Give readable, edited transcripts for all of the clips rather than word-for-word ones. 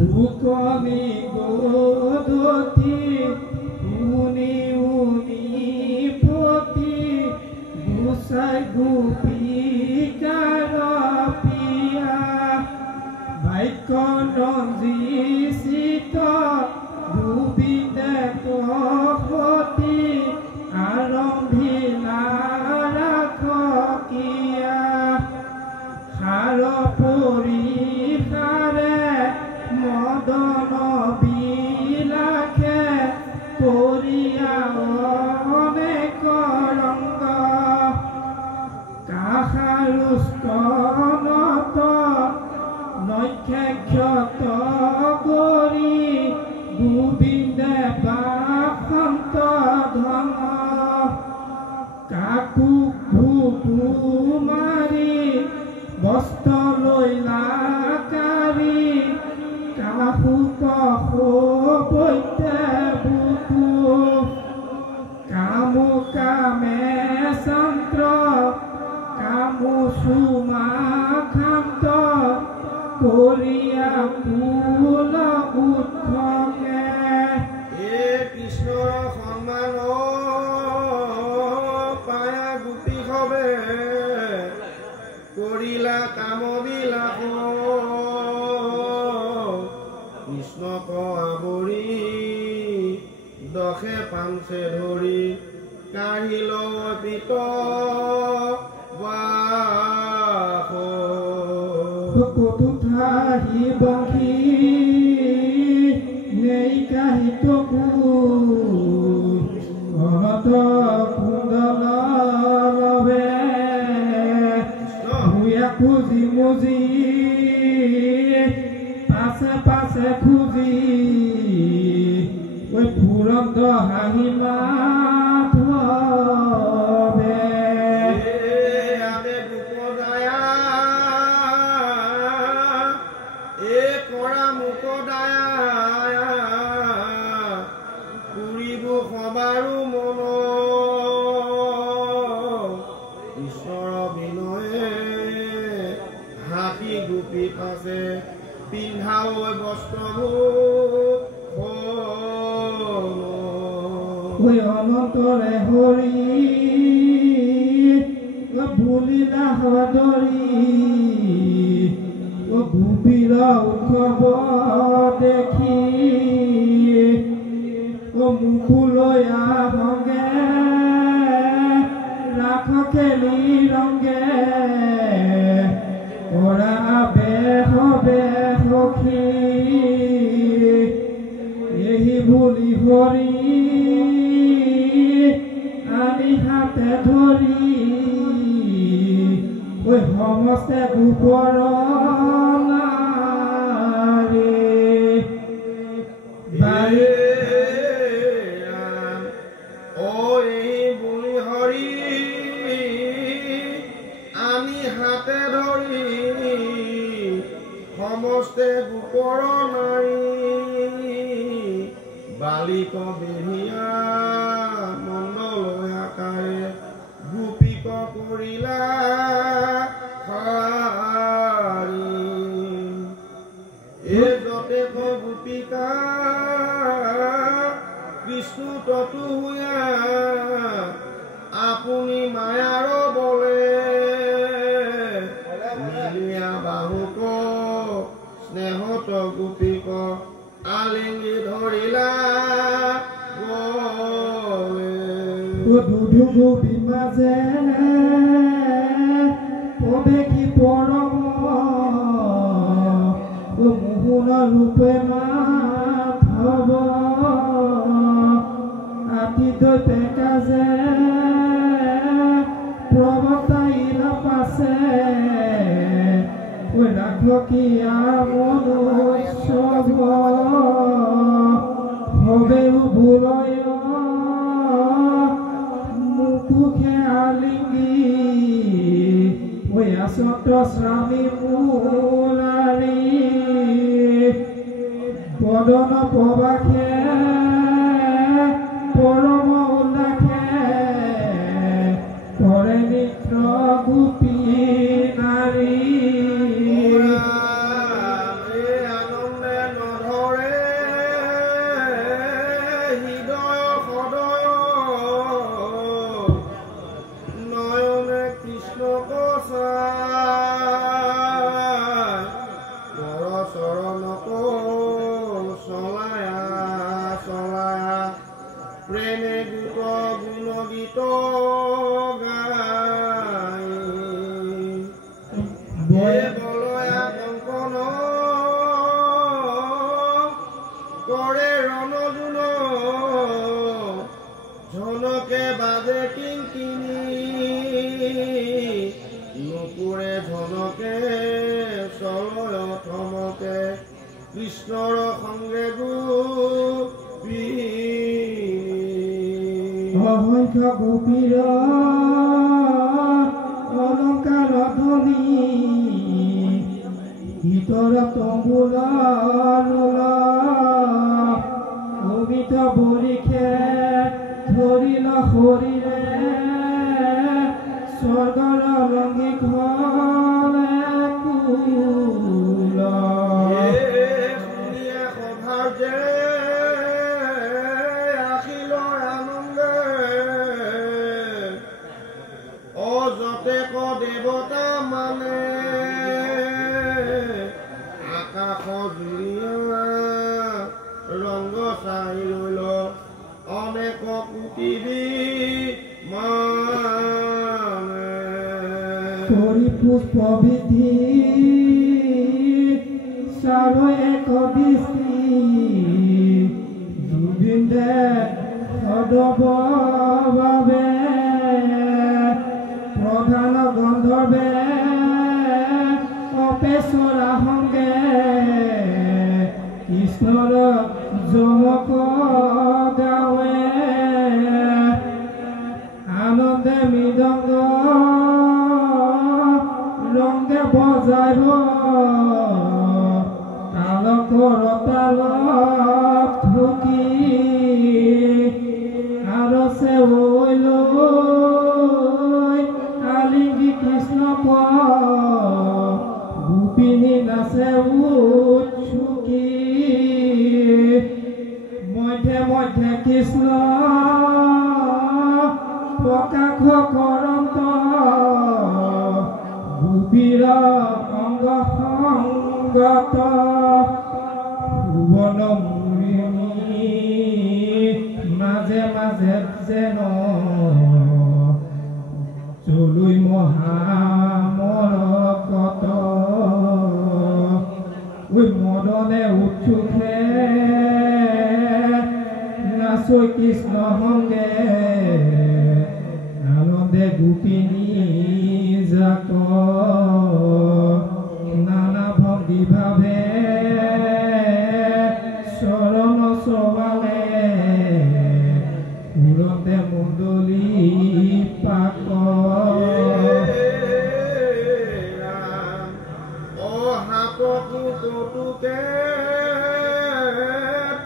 Ukoni godoti uni uni poti busai gupi karapia baikonozi sito gubinde kohoti arambhila rakhokia harapori hare Madan বিলাখে করিয়া অনেক রঙ্গ কাহারুস্কনত নৈক্ষে ক্ষত কৰি গোবিন্দে বাসন্ত ধন কাকু ভুকু মাৰি বস্ত্ৰ লৈলা কাৰি কাহু কহু বৈতে বুকু কামু কামে চন্দ্ৰ কামু সুমা খান্ত কৰিয়া কুল উৎসকে এ কৃষ্ণৰ সন্মান পায়া গোপী হবে কৰিলা কাম বিলাক কৃষ্ণক আৱৰি দশে পাঞ্চে ধৰি কাঢ়িল পিত কতুঠাহি বংশী নেই কাহিতকু অনত কুণ্ডল লবে ভূয়া খুজি মুজি পাছে পাছে খুজি ওই ফুৰন্ত হাঁহি মাত হবে আবে দুপদায়া এ কৰা মুকদায়া পুৰিব সবাৰো মন ঈশ্বৰ বিনয়ে হাতী গোপী পাছে পিন্ধাও বস্ত্ৰবোৰ অনন্তৰে হৰি ভুলিলা হদৰি গোপীৰ উৎসৱ দেখি মুকুলৈ আহগে ৰাখ খেলি ৰংগে কৰা হবে সখী এই বুলি হৰি আনি হাতে ধৰি ওই সমস্তে গোপৰ সমস্তে গোপৰ নাৰী বালিক বেহিয়া মণ্ডল আকাৰে গোপীক কৰিলা এ যতে গোপিকা কৃষ্ণ ততু হুয়া আপুনি মায়াৰ বলে মিলিয়া বাহুক স্নেহত গোপীক আলিঙ্গি ধৰিলা দুধু গোপী মাজে প্ৰৱেশী পৰম মোহন ৰূপে মাত হব আতিথ্য কাজে প্ৰৱতাইলা পাছে ৰাখীয়া মনুষ্যভ হবেও ভুলয় মুখে আলিঙ্গি ওই আসন্ত স্বামী মুৰাৰি পদন প্ৰবাখে পৰম উল্লাখে কৰে নিত্ৰ গোপী নাৰী চমকে কৃষ্ণৰ সংগে গোপী অসংখ্য গোপীৰ অলংকাৰ ধ্বনি ভিতৰ তম্বুলা অমিত বৰিষে ধৰিল শৰীৰে স্বৰ্গৰ ৰঙী ঘৰে কুল শুনিয়ে সভাৰ যে আখিলৰ আনন্দে অযতেক দেৱতা মানে আকাশ জুৰিয়া ৰংগ চাই ৰৈল অনেক কুটিবি মানে পুষ্প বিধি চাৰো এক দৃষ্টি জুবিন্দে সদব বাবে প্ৰধান গন্ধৰ্বে অপেশ্বৰা সংগে কৃষ্ণৰ যমক গাৱে আনন্দে মৃদংগ ৰংগে বজাইব তালকৰ তালক ঢুকি আৰছে ঐ লৈ আলিংগী কৃষ্ণক গোপিনী নাচে উৎসুকি মধ্যে মধ্যে কৃষ্ণ প্ৰকাশ কৰন্ত গোপীৰ অংগ সংগত ভুৱন মুৰিণী মাজে মাজে যেন চলুই মহামৰকত মদনে উৎসুকে নাচৈ কৃষ্ণ সংগে আনন্দে গোপিনী জাক নানা ভংগী ভাৱে চৰণ চবালে উৰতে মুণ্ডলী পাক হাতকো কটুকে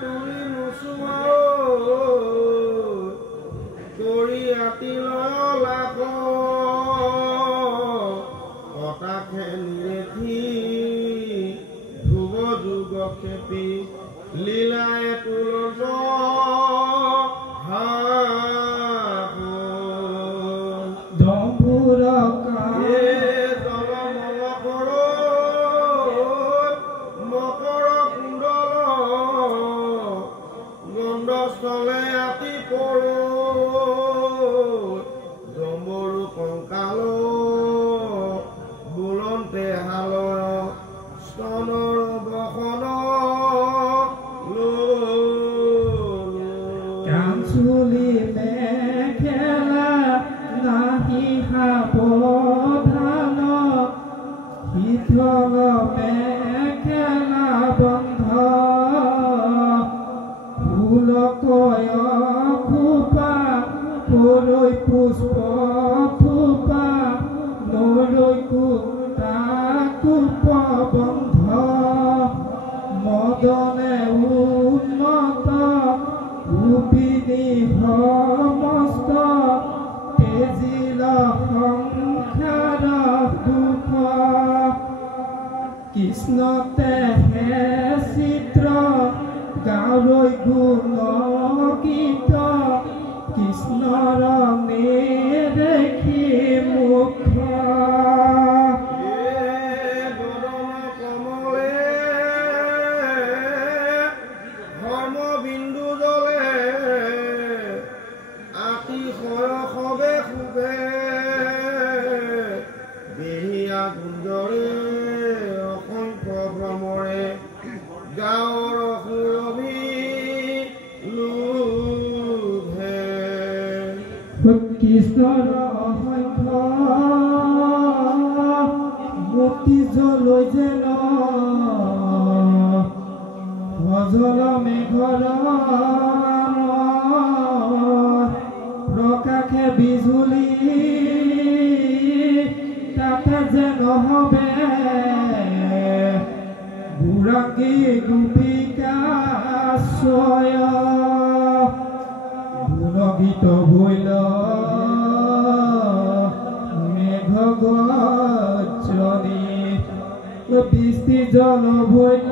তুলি নোচোৱা কৰি আতিল লাভ কটাকে নিৰেখি ধ্ৰুৱ যুগ খেপি লীলায়ে তুলন্ত দম্ভুৰ গন্ধস্থলে আতি পৰো জম্বৰু কংকাল বুলন্তে হালৰ স্তনৰ বসন কাঞ্চুলি মেখেলা নাহি সাৱধান শীতল মেখেলা বন্ধ ফুলকয় খোপা পৰৈ পুষ্প থোপা নৰৈ কুটা কুপ বন্ধ মদনে উন্নত গোপিনী সমস্ত তেজিল সংসাৰ দুখ কৃষ্ণতে হে চিত্ৰ গালৈ গুণ গীত কৃষ্ণৰ নেদেখি মুখ কমলে ধৰ্ম বিন্দু জলে আতি শয়সবে শুভে বেহিয়া গুঞ্জৰে অসংখ্য ভ্ৰমৰে গাঁৱৰ সুৰভি লোভে কৃষ্ণৰ অসংখ্য মূৰ্তি জলৈ যেন জল মেঘৰ প্ৰকাশে বিজুলি তাতে যে নহবে বুঢ়াঙ্গী গোপিকা ছয় গুণগীত হইল মেঘ গর্জনী বৃষ্টি জল হইল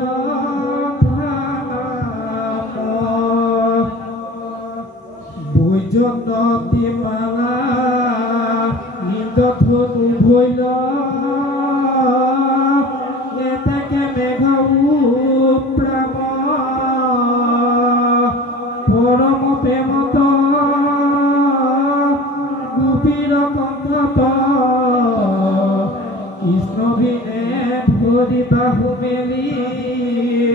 বৈজন্তী মালা ইন্দ্রধনু হইল এটাকে মেঘ প্রেম পরম প্রেম